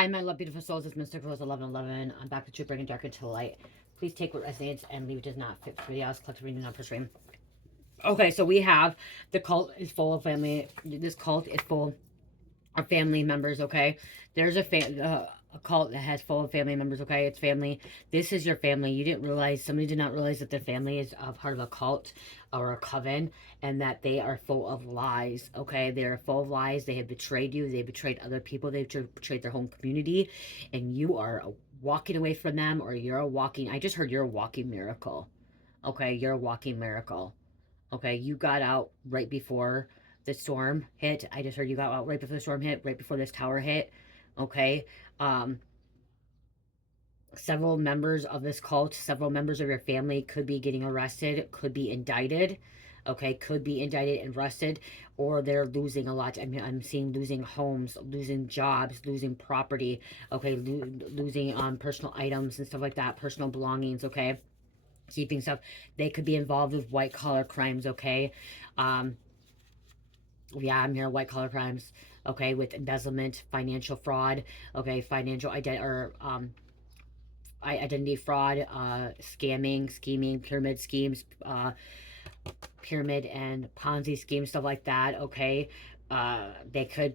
Hi, my love, beautiful souls. It's Mystic Rose 1111. I'm back with you, bringing dark into light. Please take what resonates and leave it does not fit for the else. Collective reading, not per stream. Okay, so we have the cult is full of family. This cult is full of family members. Okay, there's a cult that has full of family members. Okay, it's family. This is your family. You didn't realize, somebody did not realize that their family is a part of a cult or a coven, and that they are full of lies. Okay, they are full of lies. They have betrayed you. They betrayed other people. They've betrayed their home community, and you are walking away from them, or you're a walking. I just heard you're a walking miracle. Okay, you're a walking miracle. Okay, you got out right before the storm hit. I just heard you got out right before the storm hit, right before this tower hit. Okay. Several members of this cult, several members of your family could be getting arrested, could be indicted. Okay, could be indicted and arrested, or they're losing a lot. I'm seeing losing homes, losing jobs, losing property. Okay, losing personal items and stuff like that, personal belongings. Okay, keeping stuff. They could be involved with white collar crimes. Okay, yeah, I'm here, white collar crimes. Okay, with embezzlement, financial fraud. Okay, financial identity fraud, scamming, scheming, pyramid schemes, pyramid and Ponzi schemes, stuff like that. Okay, they could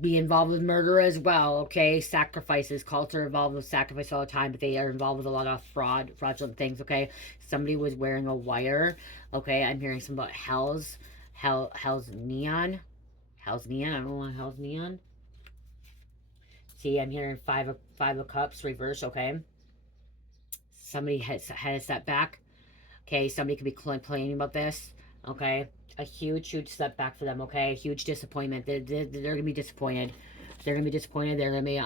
be involved with murder as well. Okay, sacrifices. Cults are involved with sacrifice all the time, but they are involved with a lot of fraudulent things. Okay, somebody was wearing a wire. Okay, I'm hearing something about hell's neon. Hell's neon. I don't know what hell's neon. See, I'm hearing five of cups reverse. Okay, somebody had a setback. Okay, somebody could be complaining about this. Okay, a huge setback for them. Okay, a huge disappointment. They're gonna be disappointed. They're gonna be disappointed. They're gonna be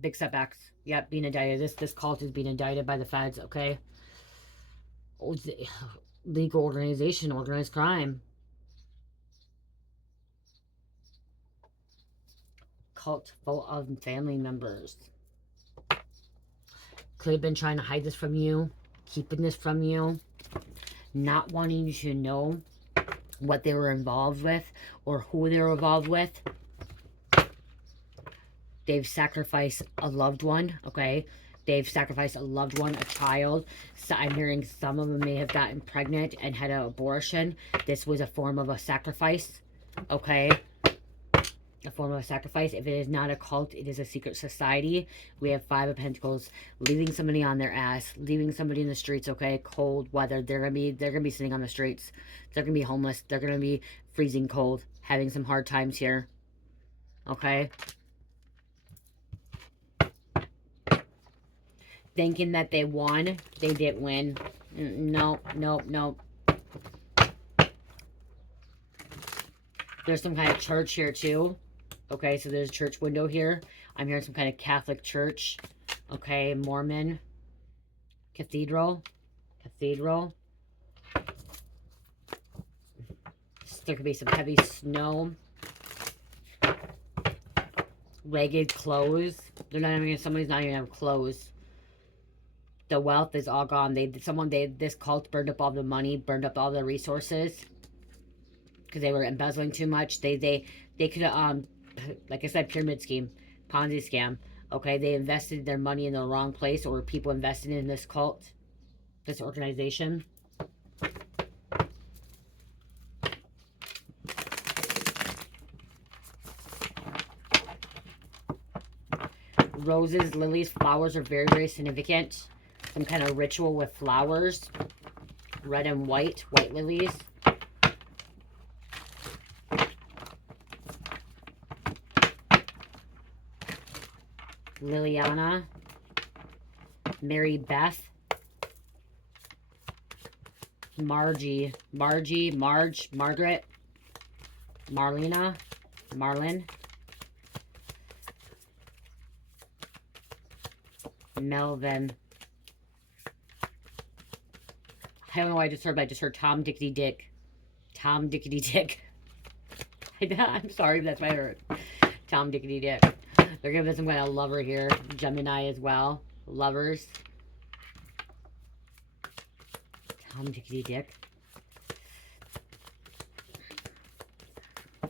big setbacks. Yep, being indicted. This cult is being indicted by the feds. Okay, legal organization, organized crime, cult full of family members. Could have been trying to hide this from you, keeping this from you, not wanting you to know what they were involved with or who they were involved with. They've sacrificed a loved one. Okay, they've sacrificed a loved one, a child. So I'm hearing some of them may have gotten pregnant and had an abortion. This was a form of a sacrifice. Okay, a form of a sacrifice. If it is not a cult, it is a secret society. We have Five of Pentacles, leaving somebody on their ass, leaving somebody in the streets. Okay, cold weather. They're gonna be sitting on the streets. They're gonna be homeless. They're gonna be freezing cold, having some hard times here. Okay, thinking that they won, they didn't win. No. There's some kind of church here too. Okay, so there's a church window here. I'm hearing some kind of Catholic church. Okay, Mormon. Cathedral. There could be some heavy snow. Ragged clothes. They're not even, somebody's not even have clothes. The wealth is all gone. This cult burned up all the money, burned up all the resources. Because they were embezzling too much. They could have, like I said, pyramid scheme, Ponzi scam. Okay, they invested their money in the wrong place, or people invested in this cult, this organization. Roses, lilies, flowers are very significant. Some kind of ritual with flowers. Red and white lilies. Liliana, Mary Beth, Margie, Marge, Margaret, Marlena, Marlin, Melvin. I don't know why I just heard Tom Dickety Dick. Tom Dickety Dick. I'm sorry, but that's what I heard. Tom Dickety Dick. They're giving us some kind of lover here. Gemini as well. Lovers. Tom Dickety Dick.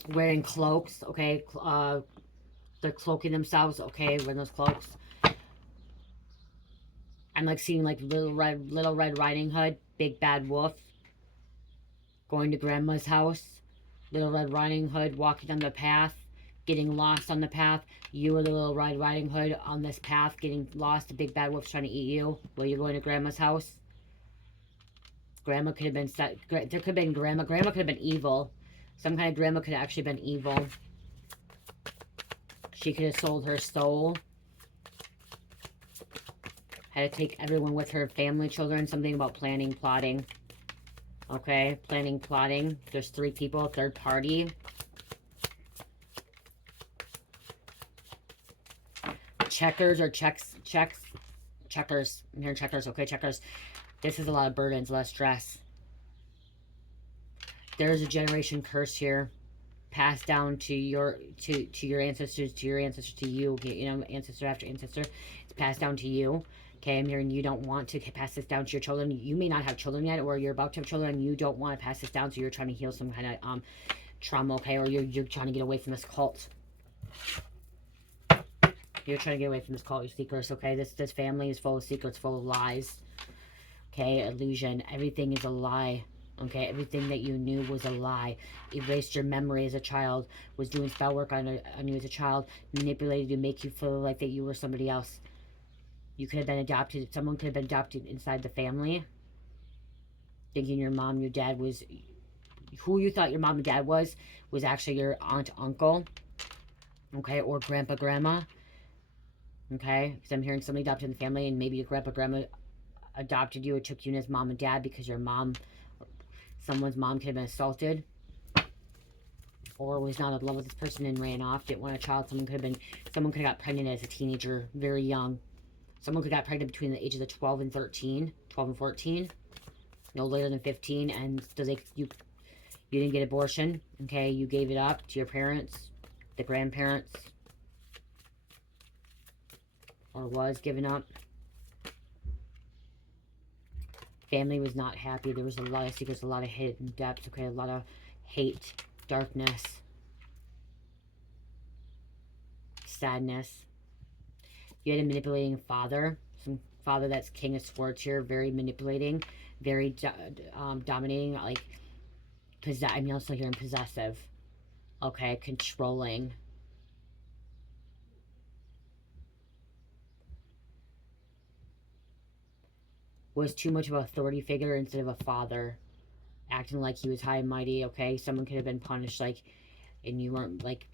Wearing cloaks, okay? They're cloaking themselves, okay, wearing those cloaks. I'm like seeing like Little Red Riding Hood, Big Bad Wolf, going to Grandma's house. Little Red Riding Hood walking down the path, getting lost on the path. You were the Little Red Riding Hood on this path, getting lost. The Big Bad Wolf's trying to eat you while you're going to Grandma's house. Grandma could have been there could have been Grandma could have been evil. Some kind of grandma could have actually been evil. She could have sold her soul. Had to take everyone with her, family, children. Something about planning, plotting. Okay, planning, plotting. There's 3 people, third party. Checkers or checks. Checkers. I'm hearing checkers. Okay, checkers. This is a lot of burdens, a lot of stress. There's a generation curse here, passed down to your ancestors, to you. You know, ancestor after ancestor. It's passed down to you. Okay, I'm hearing you don't want to pass this down to your children. You may not have children yet, or you're about to have children, and you don't want to pass this down, so you're trying to heal some kind of trauma, okay? Or you're trying to get away from this cult. You're trying to get away from this cult, your secrets, okay? This family is full of secrets, full of lies. Okay, illusion. Everything is a lie. Okay, everything that you knew was a lie. Erased your memory as a child. Was doing spell work on you as a child. Manipulated to make you feel like that you were somebody else. You could have been adopted. Someone could have been adopted inside the family. Thinking your mom, your dad was... Who you thought your mom and dad was actually your aunt, uncle. Okay, or grandpa, grandma. Okay, because I'm hearing somebody adopted in the family, and maybe your grandpa, grandma adopted you or took you in as mom and dad because your mom... Someone's mom could have been assaulted. Or was not in love with this person and ran off. Didn't want a child. Someone could have got pregnant as a teenager, very young. Someone could have got pregnant between the ages of 12 and 13, 12 and 14, no later than 15, and you didn't get abortion, okay? You gave it up to your parents, the grandparents, or was given up. Family was not happy. There was a lot of secrets, a lot of hidden depths, okay? A lot of hate, darkness, sadness. You had a manipulating father, some father that's King of Swords here, very manipulating, very dominating, like, I'm also hearing possessive, okay, controlling. Was too much of an authority figure instead of a father, acting like he was high and mighty, okay? Someone could have been punished, like, and you weren't, like,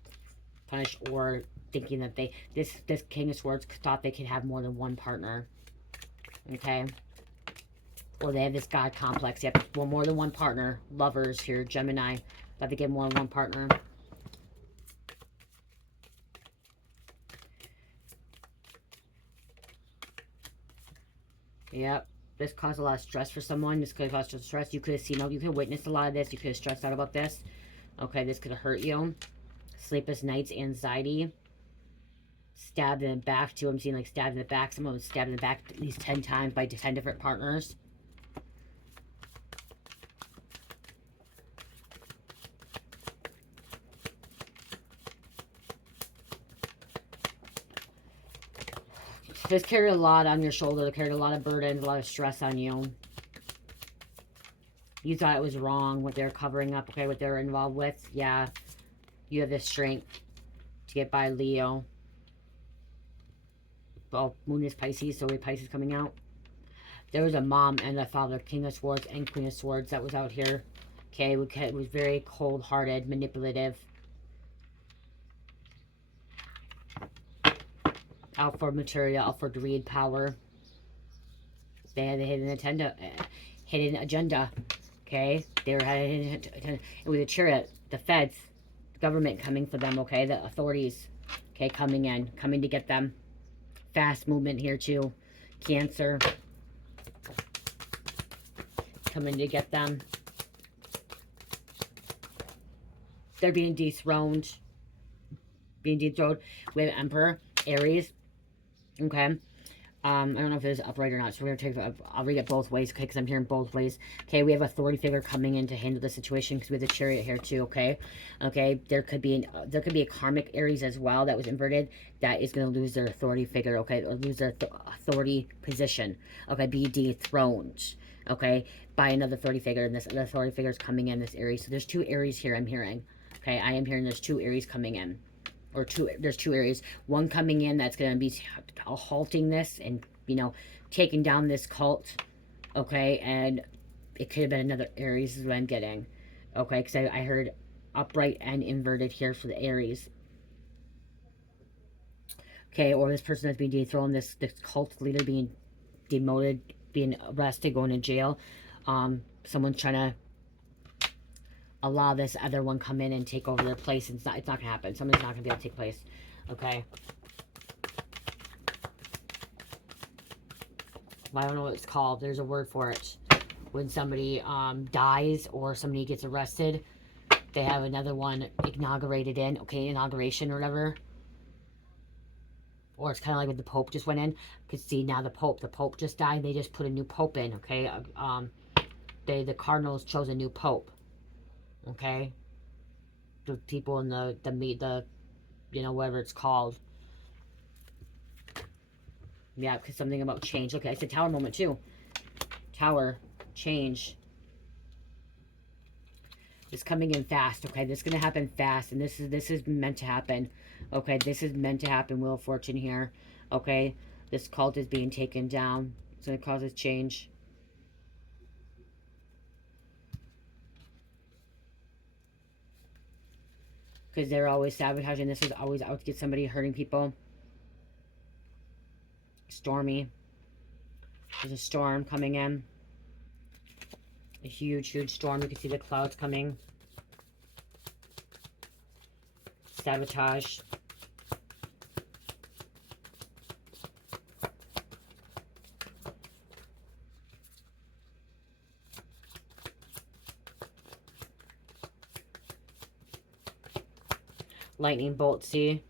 punished, or thinking that this King of Swords thought they could have more than one partner, okay? Or they have this God complex. Yep, well, more than one partner. Lovers here, Gemini, thought they get more than one partner. Yep, this caused a lot of stress for someone. This could have caused stress. You could have seen, you could have witnessed a lot of this. You could have stressed out about this. Okay, this could have hurt you. Sleepless nights, anxiety. Stabbed in the back too. I'm seeing like stabbed in the back. Someone was stabbed in the back at least 10 times by 10 different partners. This carried a lot on your shoulder. It carried a lot of burdens, a lot of stress on you. You thought it was wrong what they're covering up, okay, what they're involved with. Yeah, you have the strength to get by, Leo. Well, Moon is Pisces, so we have Pisces coming out. There was a mom and a father, King of Swords and Queen of Swords, that was out here. Okay, it was very cold-hearted, manipulative. Out for material, out for greed, power. They had a hidden agenda. Okay, they were had a hidden agenda. It was a chariot, the feds, the government coming for them. Okay, the authorities. Okay, coming to get them. Fast movement here too. Cancer. Coming to get them. They're being dethroned. We have Emperor, Aries. Okay. I don't know if it is upright or not, so we're going to take, I'll read it both ways, okay, because I'm hearing both ways. Okay, we have authority figure coming in to handle the situation, because we have the Chariot here too, okay? Okay, there could be a karmic Aries as well that was inverted that is going to lose their authority figure, okay, or lose their authority position, okay, be dethroned, okay, by another authority figure, and this other authority figure is coming in, this Aries. So there's two Aries here I'm hearing, okay? I am hearing there's two Aries coming in. Or there's two areas. One coming in that's going to be halting this and, you know, taking down this cult, okay? And it could have been another Aries is what I'm getting, okay? Because I heard upright and inverted here for the Aries. Okay, or this person that's being dethroned, this cult leader being demoted, being arrested, going to jail. Someone's trying to allow this other one come in and take over their place. It's not gonna happen. Somebody's not gonna be able to take place. Okay. Well, I don't know what it's called. There's a word for it. When somebody dies or somebody gets arrested, they have another one inaugurated in. Okay, inauguration or whatever. Or it's kind of like when the Pope just went in. Because see, now the Pope just died. They just put a new Pope in. Okay. The Cardinals chose a new Pope. Okay, the people in the you know, whatever it's called. Yeah, because something about change. Okay, it's a tower moment too. Tower, change. It's coming in fast. Okay, this is gonna happen fast, and this is meant to happen. Okay, this is meant to happen. Wheel of Fortune here. Okay, this cult is being taken down. It's gonna cause a change. Because they're always sabotaging. This is always out to get somebody, hurting people. Stormy. There's a storm coming in. A huge, huge storm. You can see the clouds coming. Sabotage. Lightning bolt, see?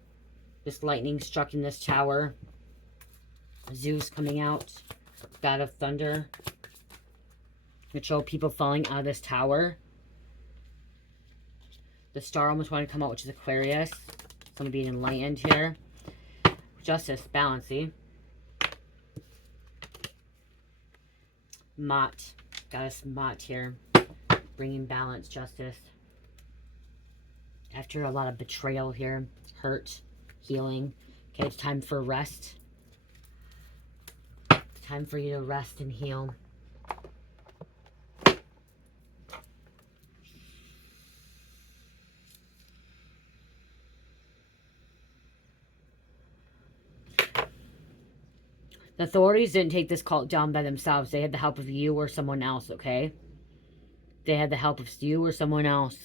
This lightning struck in this tower. Zeus coming out. God of thunder. It showed people falling out of this tower. The star almost wanted to come out, which is Aquarius. Someone being enlightened here. Justice, balance, see? Mott. Goddess Mott here. Bringing balance, justice. After a lot of betrayal here. Hurt. Healing. Okay, it's time for rest. Time for you to rest and heal. The authorities didn't take this cult down by themselves. They had the help of you or someone else, okay? They had the help of you or someone else.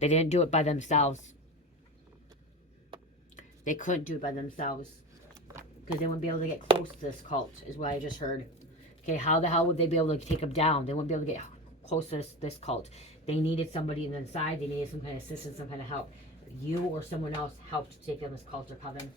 They didn't do it by themselves. They couldn't do it by themselves. Because they wouldn't be able to get close to this cult, is what I just heard. Okay, how the hell would they be able to take them down? They wouldn't be able to get close to this cult. They needed somebody inside. They needed some kind of assistance, some kind of help. You or someone else helped to take down this cult or coven.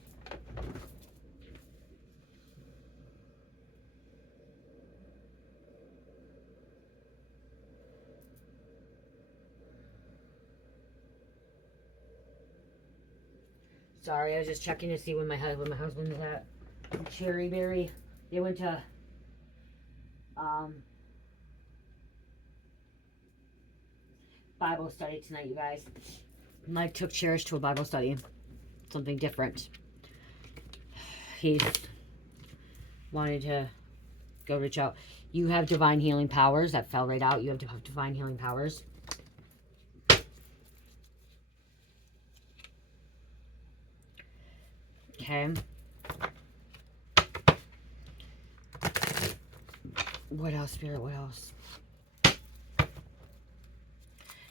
Sorry, I was just checking to see when my husband was at Cherryberry. They went to Bible study tonight, you guys. Mike took Cherish to a Bible study. Something different. He wanted to go reach out. You have divine healing powers. That fell right out. You have divine healing powers. Okay. What else, Spirit? What else?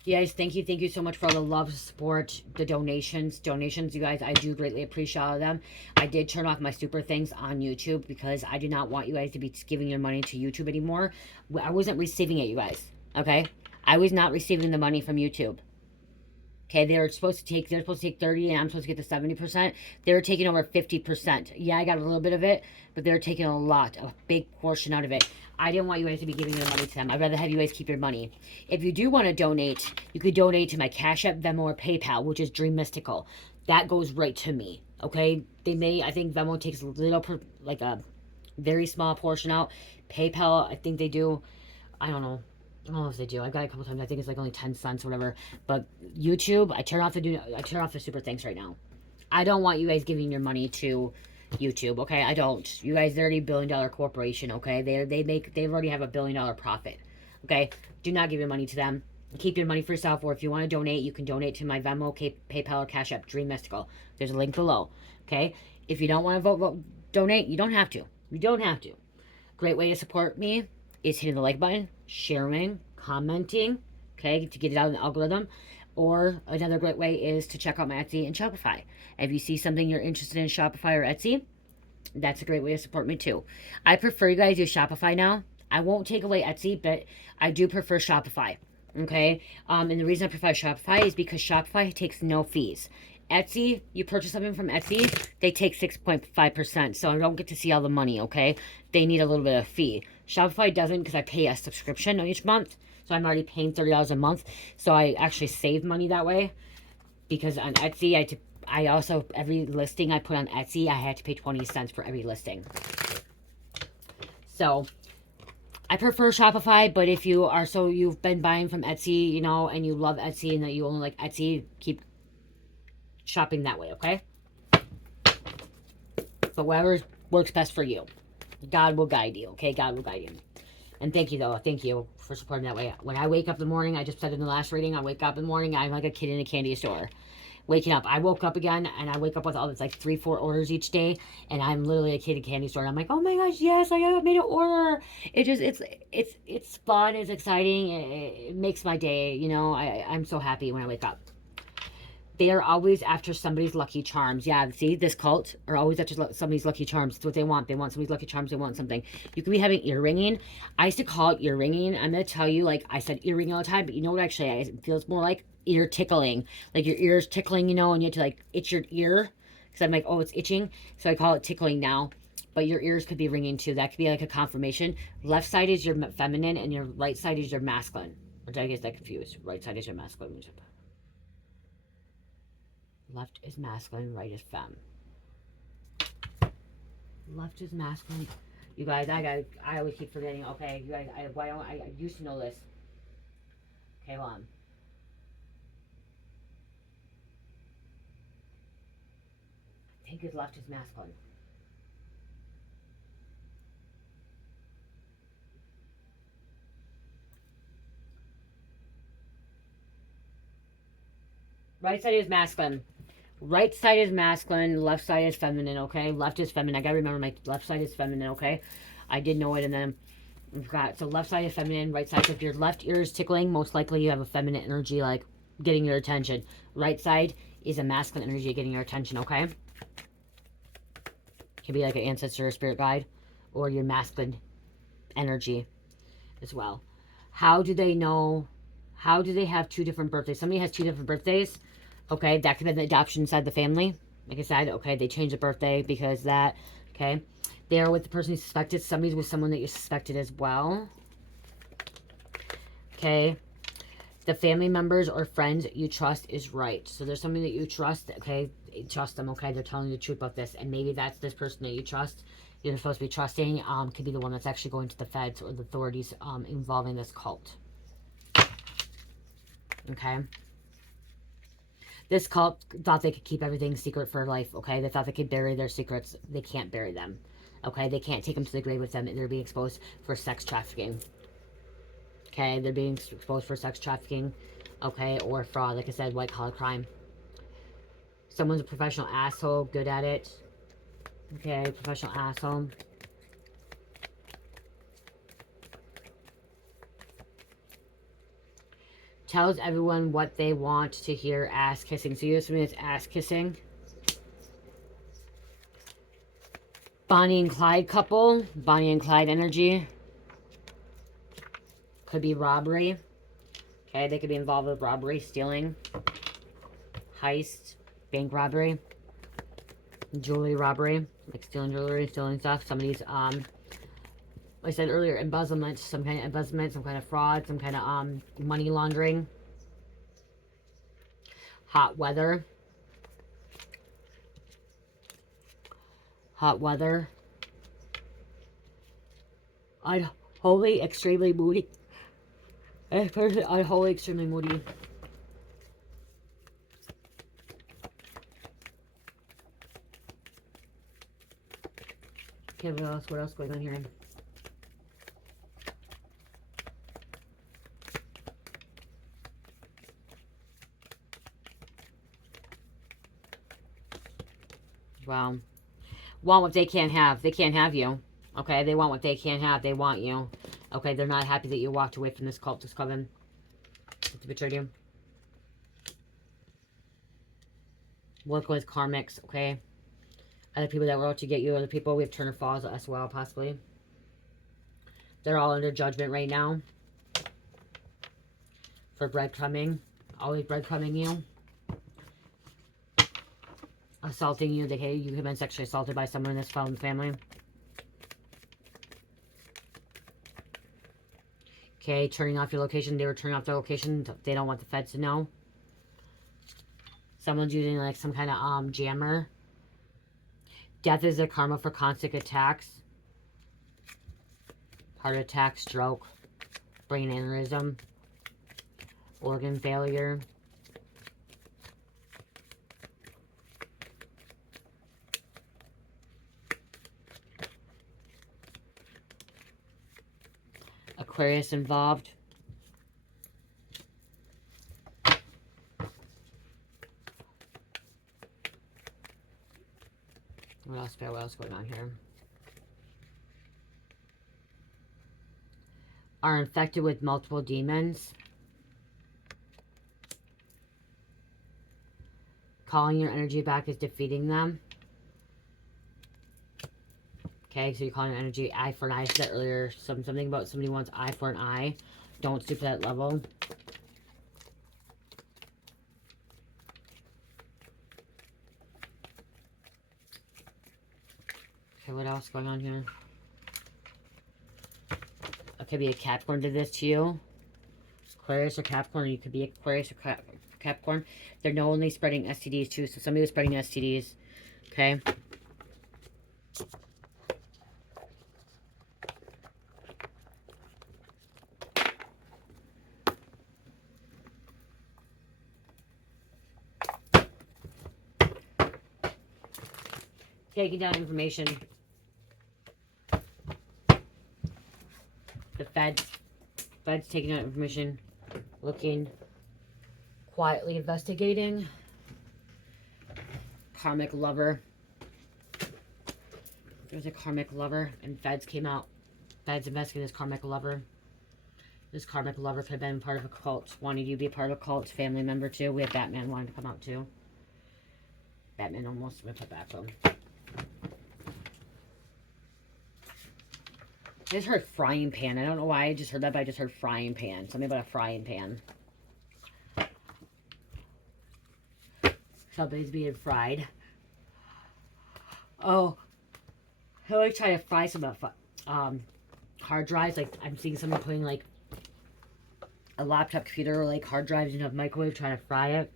You guys, thank you so much for all the love, support, the donations, you guys. I do greatly appreciate all of them. I did turn off my super things on YouTube because I do not want you guys to be giving your money to YouTube anymore. I wasn't receiving it, you guys, okay? I was not receiving the money from YouTube, Okay, they're supposed to take 30 and I'm supposed to get the 70%. They're taking over 50%. Yeah, I got a little bit of it, but they're taking a big portion out of it. I didn't want you guys to be giving your money to them. I'd rather have you guys keep your money. If you do want to donate, you could donate to my Cash App, Venmo, or PayPal, which is Dream Mystical. That goes right to me. Okay, I think Venmo takes a little, like a very small portion out. PayPal, I think they do. I don't know if they do. I've got it a couple times. I think it's like only 10 cents or whatever. But YouTube, I turn off the super thanks right now. I don't want you guys giving your money to YouTube, okay? I don't. You guys, they're already $1 billion corporation, okay? They already have $1 billion profit, okay? Do not give your money to them. Keep your money for yourself, or if you want to donate, you can donate to my Venmo, PayPal, or Cash App, Dream Mystical. There's a link below, okay? If you don't want to donate, you don't have to. You don't have to. Great way to support me is hitting the like button, sharing, commenting, okay, to get it out in the algorithm. Or another great way is to check out my Etsy and Shopify. If you see something you're interested in Shopify or Etsy, that's a great way to support me too. I prefer you guys do Shopify now. I won't take away Etsy, but I do prefer Shopify. Okay? And the reason I prefer Shopify is because Shopify takes no fees. Etsy, you purchase something from Etsy, they take 6.5%. So I don't get to see all the money, okay? They need a little bit of fee. Shopify doesn't, because I pay a subscription each month. So I'm already paying $30 a month. So I actually save money that way. Because on Etsy, I also, every listing I put on Etsy, I had to pay 20 cents for every listing. So I prefer Shopify, but if you've been buying from Etsy, you know, and you love Etsy and that you only like Etsy, keep shopping that way, okay? But whatever works best for you. God will guide you, okay? God will guide you. And thank you, though. Thank you for supporting that way. When I wake up in the morning, I just said in the last reading, I wake up in the morning, I'm like a kid in a candy store. Waking up. I woke up again, and I wake up with all this, like, 3-4 orders each day, and I'm literally a kid in a candy store. And I'm like, oh my gosh, yes, I made an order. It's fun, it's exciting, it makes my day, you know. I'm so happy when I wake up. They are always after somebody's lucky charms. Yeah, see, this cult are always after somebody's lucky charms. It's what they want. They want somebody's lucky charms. They want something. You could be having ear ringing. I used to call it ear ringing. I'm going to tell you, like, I said ear ringing all the time, but you know what actually it feels more like? Ear tickling. Like your ear's tickling, you know, and you have to, like, itch your ear. Because I'm like, oh, it's itching. So I call it tickling now. But your ears could be ringing too. That could be like a confirmation. Left side is your feminine, and your right side is your masculine. Or did I get that confused? Right side is your masculine. Left is masculine, right is femme. Left is masculine. You guys, I always keep forgetting. Okay, you guys, I used to know this. Okay, hold on. I think his left is masculine. Right side is masculine. Right side is masculine, left side is feminine, okay? Left is feminine. I gotta remember my left side is feminine, okay? I did know it, and then I forgot. So left side is feminine, right side. So if your left ear is tickling, most likely you have a feminine energy, like getting your attention. Right side is a masculine energy getting your attention, okay? Could be like an ancestor or spirit guide, or your masculine energy as well. How do they know? How do they have 2 different birthdays? Somebody has 2 different birthdays. Okay, that could be the adoption inside the family. Like I said, okay, they changed the birthday because that, okay. They are with the person you suspected. Somebody's with someone that you suspected as well. Okay. The family members or friends you trust is right. So there's somebody that you trust, okay. Trust them, okay. They're telling you the truth about this. And maybe that's this person that you trust. You're supposed to be trusting. Could be the one that's actually going to the feds or the authorities involving this cult. Okay. This cult thought they could keep everything secret for life, okay? They thought they could bury their secrets. They can't bury them, okay? They can't take them to the grave with them. They're being exposed for sex trafficking, okay? They're being exposed for sex trafficking, okay? Or fraud, like I said, white-collar crime. Someone's a professional asshole, good at it, okay? Professional asshole. Tells everyone what they want to hear, ass kissing. So you have something that's ass kissing. Bonnie and Clyde couple. Bonnie and Clyde energy. Could be robbery. Okay, they could be involved with robbery, stealing. heist, bank robbery, jewelry robbery, like stealing jewelry, stealing stuff. Somebody's, like I said earlier, embezzlement, some kind of embezzlement, some kind of fraud, some kind of money laundering. Hot weather. Hot weather. Unholy, extremely moody. Unholy, extremely moody. Okay, what else going on here? Wow. Want what they can't have. They can't have you. Okay, they want what they can't have. They want you. Okay, they're not happy that you walked away from this cult, this coven. It's betrayed you. Work with karmics, okay? Other people that were out to get you, other people, we have Turner Falls as well, possibly. They're all under judgment right now. For breadcrumbing. Always breadcrumbing you. Assaulting you. You have been sexually assaulted by someone in this family. Okay, turning off your location. They were turning off their location. They don't want the feds to know. Someone's using like some kind of jammer. Death is a karma for constant attacks. Heart attack, stroke, brain aneurysm, organ failure. Aquarius involved. What else going on here? Are infected with multiple demons. Calling your energy back is defeating them. Okay, so you're calling your energy eye for an eye. I said that earlier. Something about somebody wants eye for an eye. Don't stoop to that level. Okay, what else going on here? It could be a Capricorn did this to you. Aquarius or Capricorn. You could be Aquarius or Capricorn. They're knowingly spreading STDs too. So somebody was spreading STDs. Okay. Taking down information. The feds taking out information, looking, quietly investigating. Karmic lover. There's a karmic lover, and feds came out. Feds investigating this karmic lover. This karmic lover could have been part of a cult, wanting you to be part of a cult, family member too. We have Batman wanting to come out too. Batman almost ripped it back from. I just heard frying pan. I don't know why I just heard that, but I just heard frying pan. Something about a frying pan. Something's being fried. Oh. I always try to fry some hard drives. Like, I'm seeing someone putting, like, a laptop computer or, like, hard drives in a microwave trying to fry it.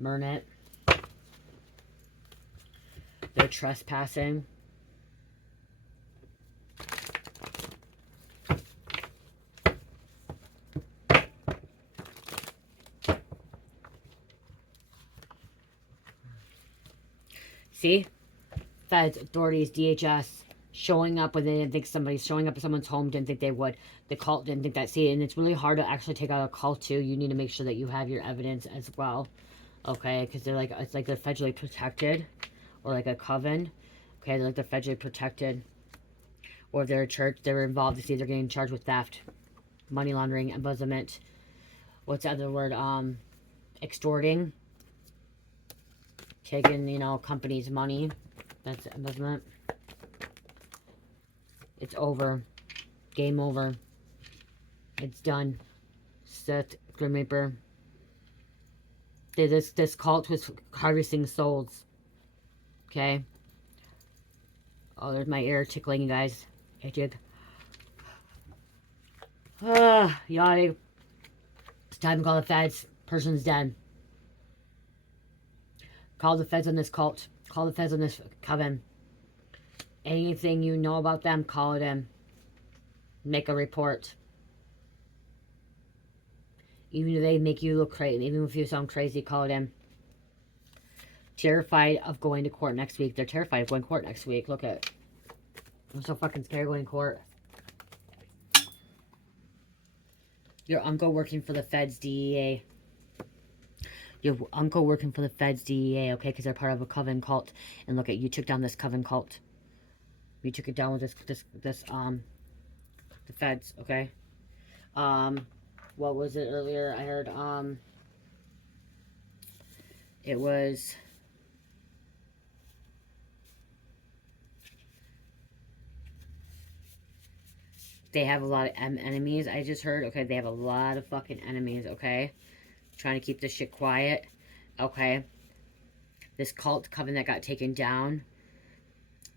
Burn it. They're trespassing. See? Feds, authorities, DHS, showing up when they didn't think somebody's showing up at someone's home, didn't think they would. The cult didn't think that. See, and it's really hard to actually take out a cult too. You need to make sure that you have your evidence as well. Okay? Because they're like, it's like they're federally protected. Or like a coven. Okay? They're like they're federally protected. Or if they're a church, they're involved. See, they're getting charged with theft, money laundering, embezzlement. What's the other word? Extorting. Taking, you know, companies' money. That's embezzlement. It's over. Game over. It's done. Seth, Grim Reaper. This cult was harvesting souls. Okay. Oh, there's my ear tickling, you guys. I did. Yawning. It's time to call the feds. Person's dead. Call the feds on this cult. Call the feds on this coven. Anything you know about them, call it in. Make a report. Even if they make you look crazy, even if you sound crazy, call it in. Terrified of going to court next week. They're terrified of going to court next week. Look at. I'm so fucking scared of going to court. Your uncle working for the feds, DEA. Your uncle working for the feds, DEA, okay? Because they're part of a coven cult. And look at, you took down this coven cult. You took it down with the feds, okay? What was it earlier? I heard, it was... They have a lot of enemies, I just heard. Okay, they have a lot of fucking enemies, okay? Trying to keep this shit quiet, okay? This cult coven that got taken down,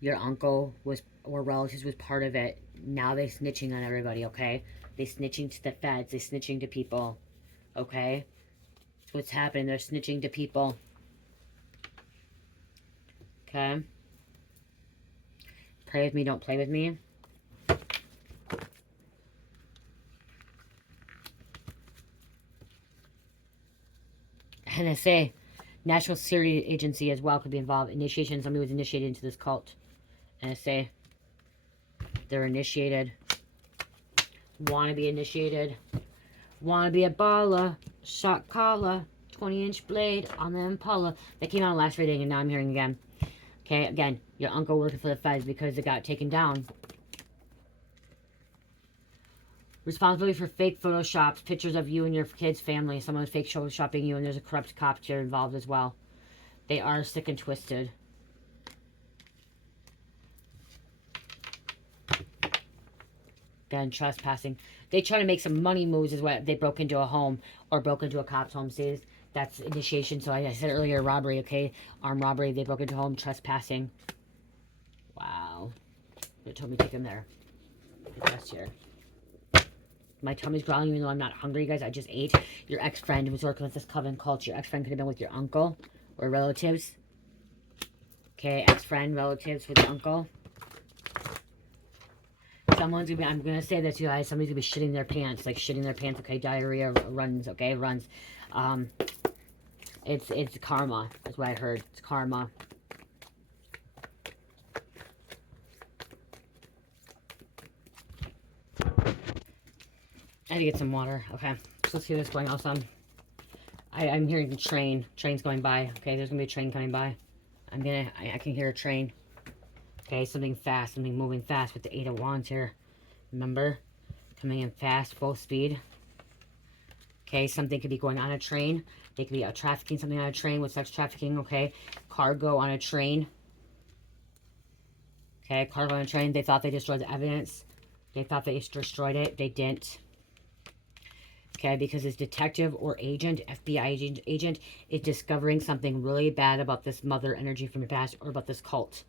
your uncle was, or relatives was part of it. Now they snitching on everybody, okay? They snitching to the feds. They snitching to people, okay? That's what's happening. They're snitching to people, okay? Pray with me, don't play with me. NSA, National Security Agency as well could be involved. Initiation, somebody was initiated into this cult. NSA, they're initiated. Want to be initiated. Want to be a baller. Shot caller. 20-inch blade on the Impala. That came out last reading and now I'm hearing again. Okay, again, your uncle working for the feds because it got taken down. Responsibility for fake photoshops, pictures of you and your kid's family. Someone's fake photoshopping you, and there's a corrupt cop here involved as well. They are sick and twisted. Then trespassing. They try to make some money moves is what they broke into a home or broke into a cop's home. See, that's initiation. So I said earlier, robbery, okay? Armed robbery. They broke into a home, trespassing. Wow. They told me to take him there. That's here. My tummy's growling even though I'm not hungry, guys. I just ate. Your ex-friend who was working with this coven cult. Your ex-friend could have been with your uncle or relatives. Okay, ex-friend, relatives with your uncle. Someone's gonna be, I'm gonna say this, you guys, somebody's gonna be shitting their pants. Like shitting their pants, okay? Diarrhea runs, okay? Runs. It's karma. That's what I heard. It's karma. I had to get some water. Okay, so let's see what's going on. I'm hearing the train. Train's going by. Okay, there's gonna be a train coming by. I can hear a train. Okay, something fast, something moving fast with the 8 of Wands here. Remember? Coming in fast, full speed. Okay, something could be going on a train. They could be trafficking something on a train with sex trafficking, okay? Cargo on a train. Okay, cargo on a train. They thought they destroyed the evidence. They thought they destroyed it. They didn't. Okay, because this detective or agent, FBI agent, is discovering something really bad about this mother energy from your past or about this cult.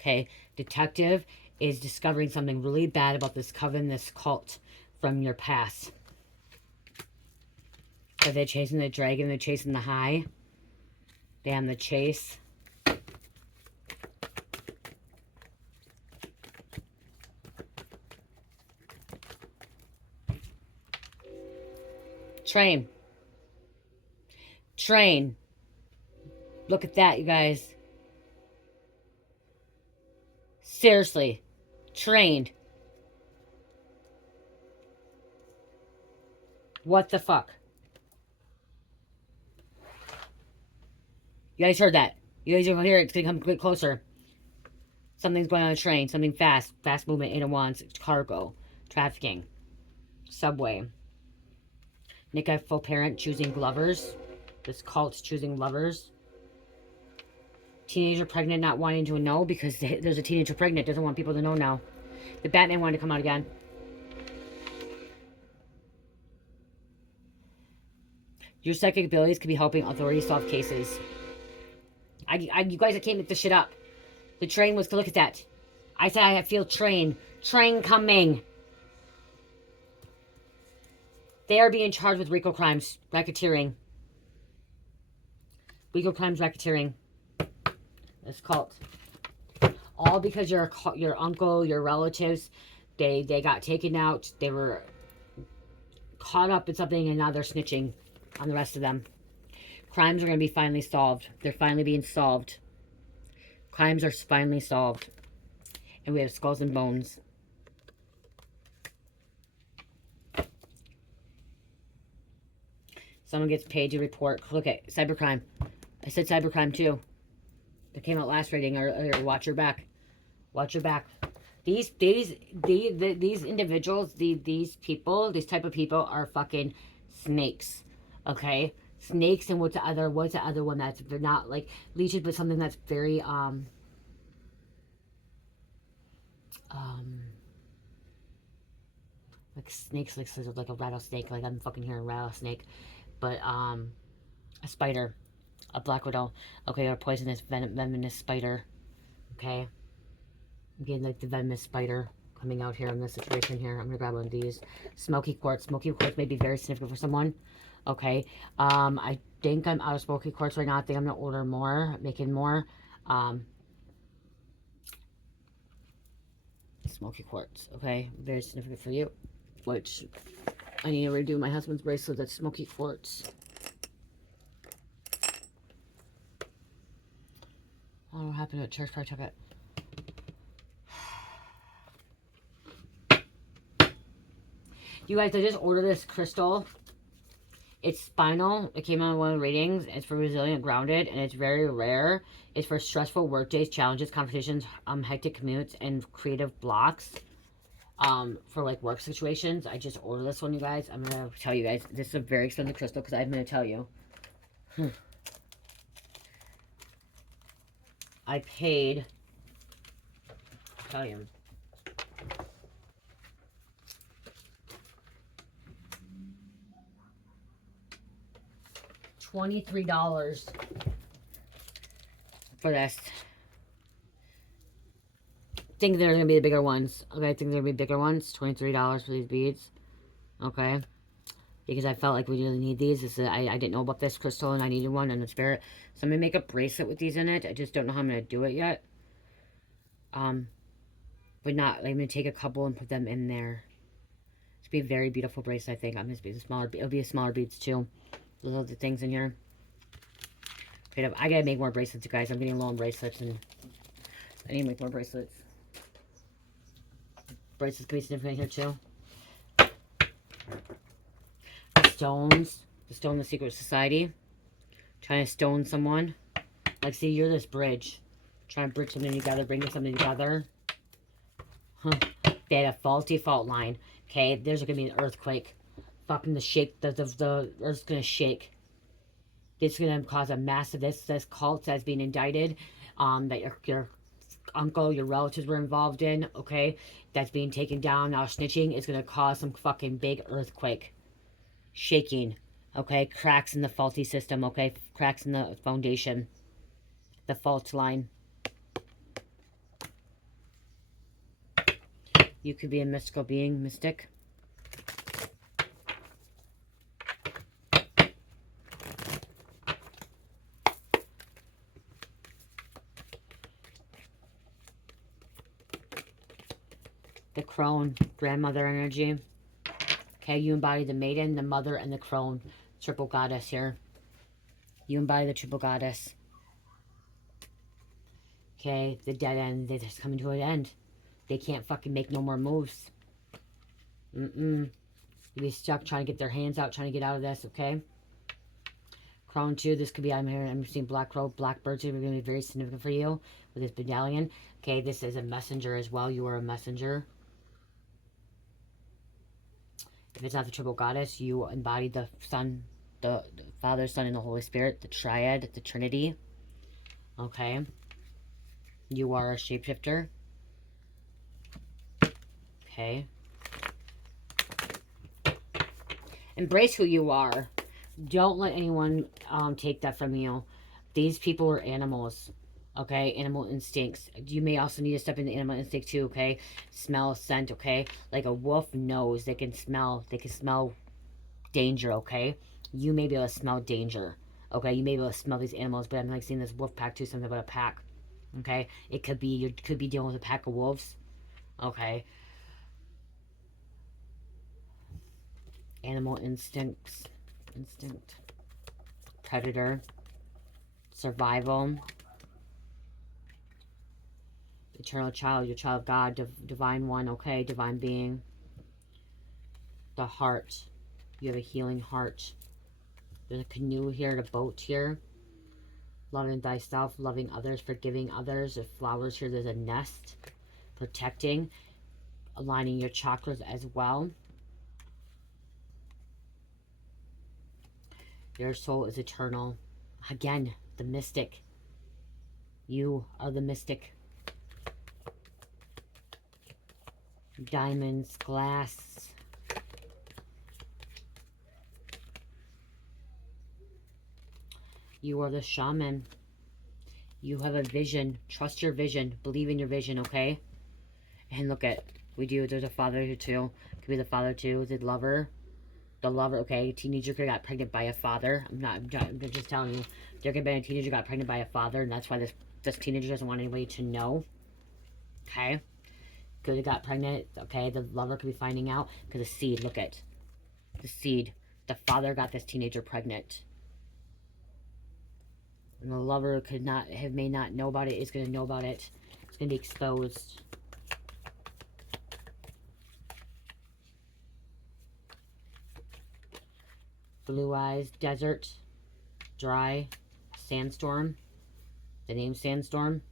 Okay, detective is discovering something really bad about this coven, this cult from your past. So they're chasing the dragon, they're chasing the high. Damn, the chase. Train. Train. Look at that, you guys. Seriously. Trained. What the fuck? You guys heard that. You guys will hear it. It's going to come a bit closer. Something's going on a train. Something fast. Fast movement. 8 of Wands. Cargo. Trafficking. Subway. Nick, a full parent choosing lovers. This cult's choosing lovers. Teenager pregnant, not wanting to know because there's a teenager pregnant. Doesn't want people to know now. The Batman wanted to come out again. Your psychic abilities could be helping authorities solve cases. You guys, I can't make this shit up. The train was, look at that. I said I feel train. Train coming. They are being charged with RICO crimes, racketeering. RICO crimes, racketeering. It's called. All because your uncle, your relatives, they got taken out. They were caught up in something, and now they're snitching on the rest of them. Crimes are going to be finally solved. They're finally being solved. Crimes are finally solved. And we have skulls and bones. Someone gets paid to report. Look at cybercrime. I said cybercrime too. That came out last reading. Or watch your back. Watch your back. These individuals, these people, these type of people are fucking snakes. Okay? Snakes. And what's the other one that's not like leeches, but something that's very like snakes, like a rattlesnake. Like I'm fucking hearing rattlesnake. But a spider, a black widow. Okay, or poisonous venomous spider. Okay, I'm getting like the venomous spider coming out here in this situation here. I'm gonna grab one of these. Smoky quartz. Smoky quartz may be very significant for someone. Okay, I think I'm out of smoky quartz right now. I think I'm gonna order more, making more. Smoky quartz. Okay, very significant for you. Which I need to redo my husband's bracelet. That's smoky quartz. I don't know what happened to it. Church probably took it. You guys, I just ordered this crystal. It's spinal. It came out in one of the readings. It's for resilient, grounded, and it's very rare. It's for stressful work days, challenges, competitions, hectic commutes, and creative blocks. For like work situations. I just ordered this one, you guys. I'm gonna tell you guys, this is a very expensive crystal because I'm gonna tell you. I paid, I'll tell you, $23 for this. I think they're going to be the bigger ones. Okay, I think they're going to be bigger ones. $23 for these beads. Okay. Because I felt like we really need these. I didn't know about this crystal and I needed one in the spirit. So I'm going to make a bracelet with these in it. I just don't know how I'm going to do it yet. But not, I'm going to take a couple and put them in there. It's be a very beautiful bracelet, I think. I'm going to be the smaller, it'll be a smaller beads too. Those are the things in here. I got to make more bracelets, you guys. I'm getting low on bracelets and I need to make more bracelets. Bracelets can be significant here too. Stones. The stone, the secret society. Trying to stone someone. Like, see, you're this bridge. Trying to bridge something together, bring something together. Huh. They had a faulty fault line. Okay, there's going to be an earthquake. Fucking the shake, the earth's going to shake. This is going to cause a massive, this cult that's being indicted. That your uncle, your relatives were involved in, okay? That's being taken down. Now snitching is going to cause some fucking big earthquake. Shaking, okay? Cracks in the faulty system, okay? Cracks in the foundation. The fault line. You could be a mystical being, mystic. The crone, grandmother energy. Okay, you embody the maiden, the mother, and the crone. Triple goddess here. You embody the triple goddess. Okay, the dead end. They're just coming to an end. They can't fucking make no more moves. You'll be stuck trying to get their hands out, trying to get out of this, okay? Crone 2, this could be, I'm seeing black crow, blackbirds are going to be very significant for you with this medallion. Okay, this is a messenger as well. You are a messenger. If it's not the triple goddess, you embody the Son, the Father, Son, and the Holy Spirit, the Triad, the Trinity. Okay. You are a shapeshifter. Okay. Embrace who you are. Don't let anyone take that from you. These people are animals. Okay, animal instincts. You may also need to step into animal instinct too. Okay, smell, scent. Okay, like a wolf knows they can smell. They can smell danger. Okay, you may be able to smell danger. Okay, you may be able to smell these animals, but I'm like seeing this wolf pack too. Something about a pack. Okay, it could be you could be dealing with a pack of wolves. Okay, animal instincts, instinct, predator, survival, eternal child, your child of God, divine one. Okay, divine being, the heart. You have a healing heart. There's a canoe here, a boat here. Loving thyself, loving others, forgiving others. There's flowers here. There's a nest. Protecting, aligning your chakras as well. Your soul is eternal. Again, the mystic. You are the mystic. Diamonds, glass. You are the shaman. You have a vision. Trust your vision. Believe in your vision, okay? And look at, there's a father here too. Could be the father too. The lover. The lover, okay? A teenager could have got pregnant by a father. I'm just telling you. There could have been a teenager got pregnant by a father, and that's why this teenager doesn't want anybody to know. Okay? Could have got pregnant, okay? The lover could be finding out. Because the seed, look at. The seed. The father got this teenager pregnant. And the lover may not know about it. Is going to know about it. It's going to be exposed. Blue eyes, desert, dry, sandstorm. The name sandstorm.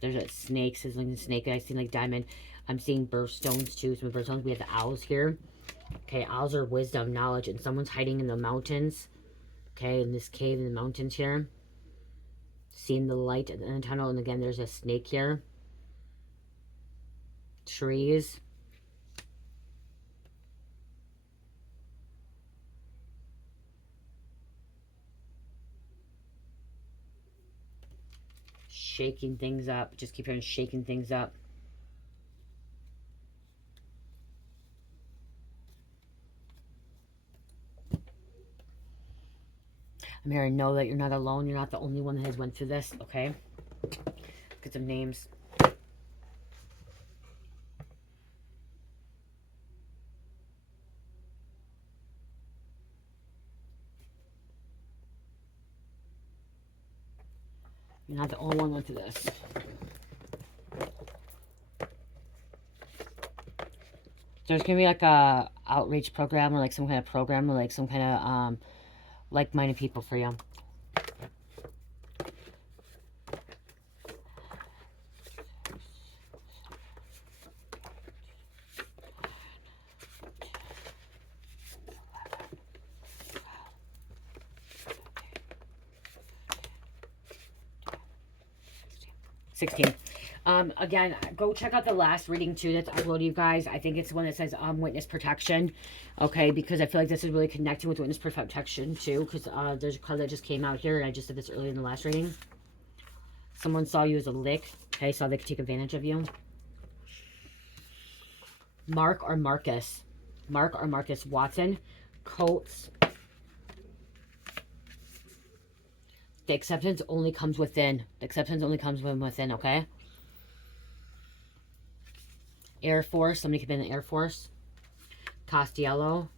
There's a snake, sizzling snake. I see like diamond. I'm seeing birthstones too. Some birthstones. We have the owls here. Okay, owls are wisdom, knowledge, and someone's hiding in the mountains. Okay, in this cave in the mountains here. Seeing the light in the tunnel, and again, there's a snake here. Trees. Shaking things up. Just keep hearing shaking things up. I'm here to know that you're not alone. You're not the only one that has went through this, okay? Get some names. You're not the only one who went through this. There's gonna be like a outreach program or like some kind of program or like some kind of like-minded people for you. Again, go check out the last reading too that's uploaded, you guys. I think it's the one that says witness protection. Okay, because I feel like this is really connecting with witness protection too, because there's a card that just came out here, and I just did this earlier in the last reading. Someone saw you as a lick, okay, so they could take advantage of you. Mark or Marcus Watson, Colts. The acceptance only comes within. The acceptance only comes from within, okay? Air Force. Somebody could be in the Air Force. Costello.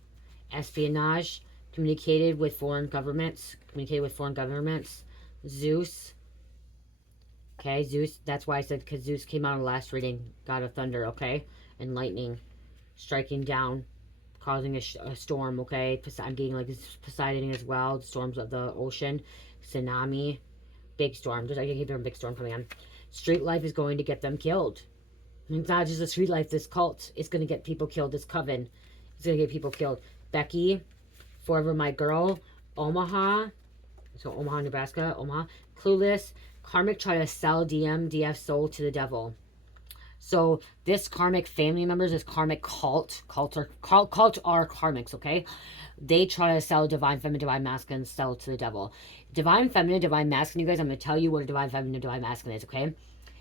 Espionage. Communicated with foreign governments. Zeus. Okay, Zeus. That's why I said, because Zeus came out in the last reading. God of thunder, okay? And lightning. Striking down. Causing a storm, okay? I'm getting like Poseidon as well. Storms of the ocean. Tsunami. Big storm. I can keep hearing big storm coming on. Street life is going to get them killed. It's not just a street life. This cult is going to get people killed. This coven is going to get people killed. Becky. Forever My Girl. Omaha. So Omaha, Nebraska. Omaha. Clueless. Karmic try to sell DF soul to the devil. So this karmic family members, this karmic cults are karmics, okay? They try to sell divine feminine, divine masculine, sell to the devil. Divine feminine, divine masculine, you guys, I'm going to tell you what a divine feminine, divine masculine is, okay?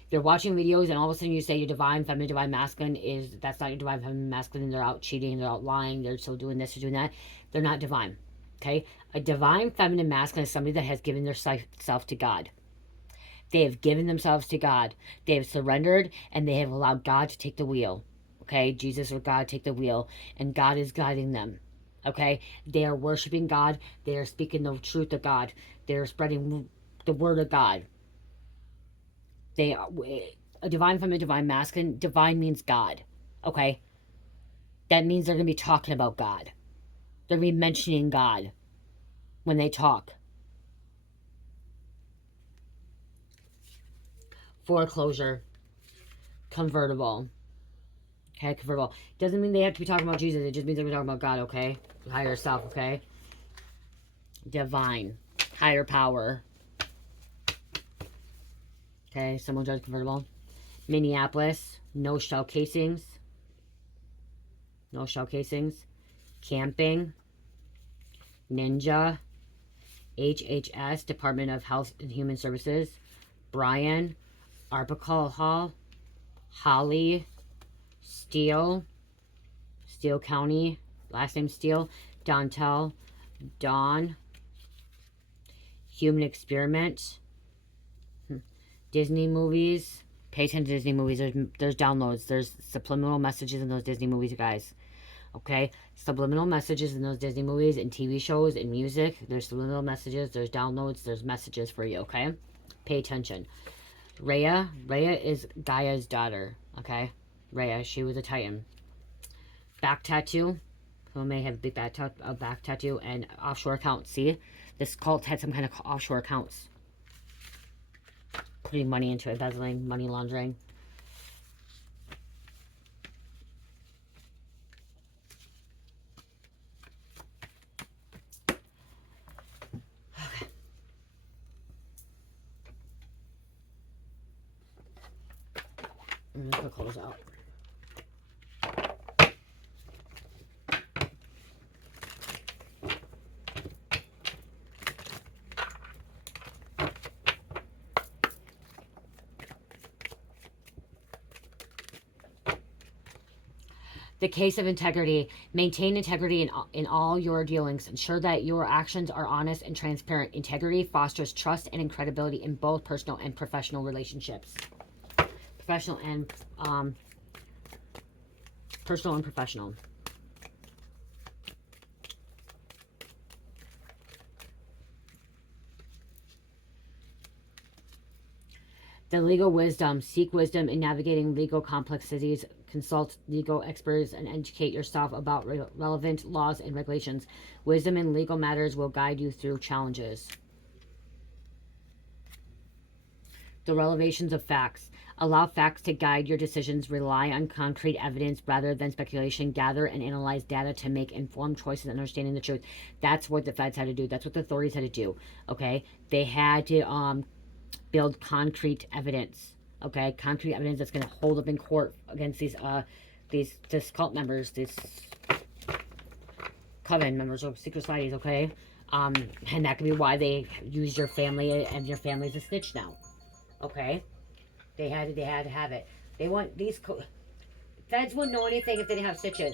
You're watching videos and all of a sudden you say your divine feminine, divine masculine is, that's not your divine feminine, masculine. They're out cheating, they're out lying, they're still doing this or doing that. They're not divine, okay? A divine feminine masculine is somebody that has given their self to God. They have given themselves to God. They have surrendered and they have allowed God to take the wheel, okay? Jesus or God take the wheel, and God is guiding them, okay? They are worshiping God. They are speaking the truth of God. They are spreading the word of God. They are a divine feminine, divine masculine. Divine means God, okay? That means they're going to be talking about God. They're going to be mentioning God when they talk. Foreclosure. Convertible. Okay, convertible. Doesn't mean they have to be talking about Jesus. It just means they're talking about God, okay? Higher self, okay? Divine. Higher power. Okay, someone drives convertible. Minneapolis. No shell casings. No shell casings. Camping. Ninja. HHS, Department of Health and Human Services. Brian. Arbuckle Hall. Holly. Steele. Steele County. Last name Steele. Dontel. Dawn. Human Experiment. Disney movies. Pay attention to Disney movies. There's downloads. There's subliminal messages in those Disney movies, you guys. Okay? Subliminal messages in those Disney movies and TV shows and music. There's subliminal messages. There's downloads. There's messages for you, okay? Pay attention. Rhea. Rhea is Gaia's daughter, okay? Rhea. She was a Titan. Back tattoo. Who may have a big back tattoo and offshore accounts. See? This cult had some kind of offshore accounts. Putting money into it, embezzling, money laundering. Okay. I'm just gonna close out. The case of integrity. Maintain integrity in all your dealings. Ensure that your actions are honest and transparent. Integrity fosters trust and credibility in both personal and professional relationships. Professional and professional. The legal wisdom. Seek wisdom in navigating legal complexities. Consult legal experts and educate yourself about relevant laws and regulations. Wisdom in legal matters will guide you through challenges. The revelations of facts. Allow facts to guide your decisions. Rely on concrete evidence rather than speculation. Gather and analyze data to make informed choices and understanding the truth. That's what the feds had to do. That's what the authorities had to do. Okay? They had to build concrete evidence. Okay? Concrete evidence that's going to hold up in court against these cult members, these coven members or secret societies, okay? And that could be why they use your family and your family's a snitch now. Okay? They had to have it. They want these feds wouldn't know anything if they didn't have snitches.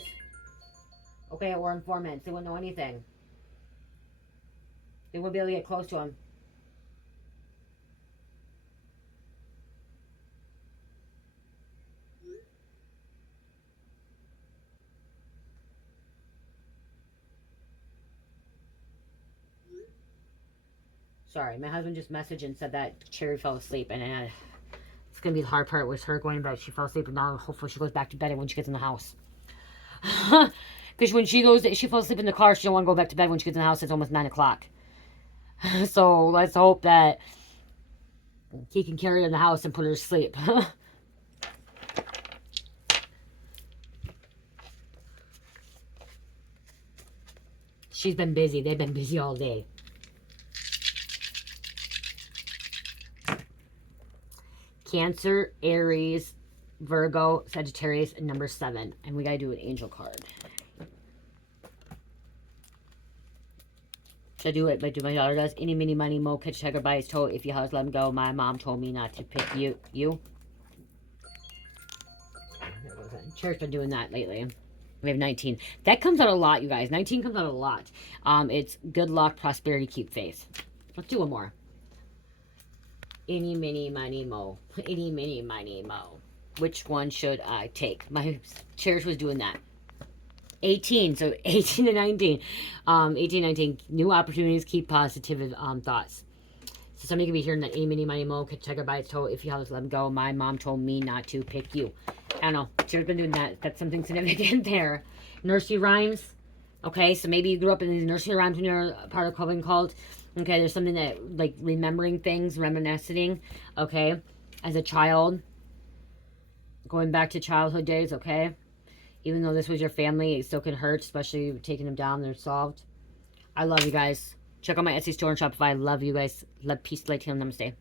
Okay, or informants. They wouldn't know anything. They wouldn't be able to get close to them. Sorry, my husband just messaged and said that Cherry fell asleep, and it's gonna be the hard part was her going to bed. She fell asleep, and now hopefully she goes back to bed when she gets in the house. Because when she falls asleep in the car, she don't want to go back to bed when she gets in the house. It's almost 9 o'clock. So let's hope that he can carry her in the house and put her to sleep. She's been busy. They've been busy all day. Cancer, Aries, Virgo, Sagittarius, and number 7. And we got to do an angel card. Should I do it like my daughter does? Any, mini, money, mo, catch tiger by his toe. If you house, let him go. My mom told me not to pick you. Chair's been doing that lately. We have 19. That comes out a lot, you guys. 19 comes out a lot. It's good luck, prosperity, keep faith. Let's do one more. Any, mini, money, mo. Any, mini, money, mo. Which one should I take? My Cherish was doing that. 18. So 18 to 19. 18, 19. New opportunities, keep positive thoughts. So somebody could be hearing that any, mini, money, mo. Could check her by its toe. If you have to let him go. My mom told me not to pick you. I don't know. Cherish been doing that. That's something significant there. Nursery rhymes. Okay, so maybe you grew up in these nursery rhymes when you're part of Coven Cult. Okay, there's something that, like, remembering things, reminiscing, okay, as a child, going back to childhood days, okay? Even though this was your family, it still can hurt, especially taking them down, they're solved. I love you guys. Check out my Etsy store and Shopify. I love you guys. Love, peace, light, healing, namaste.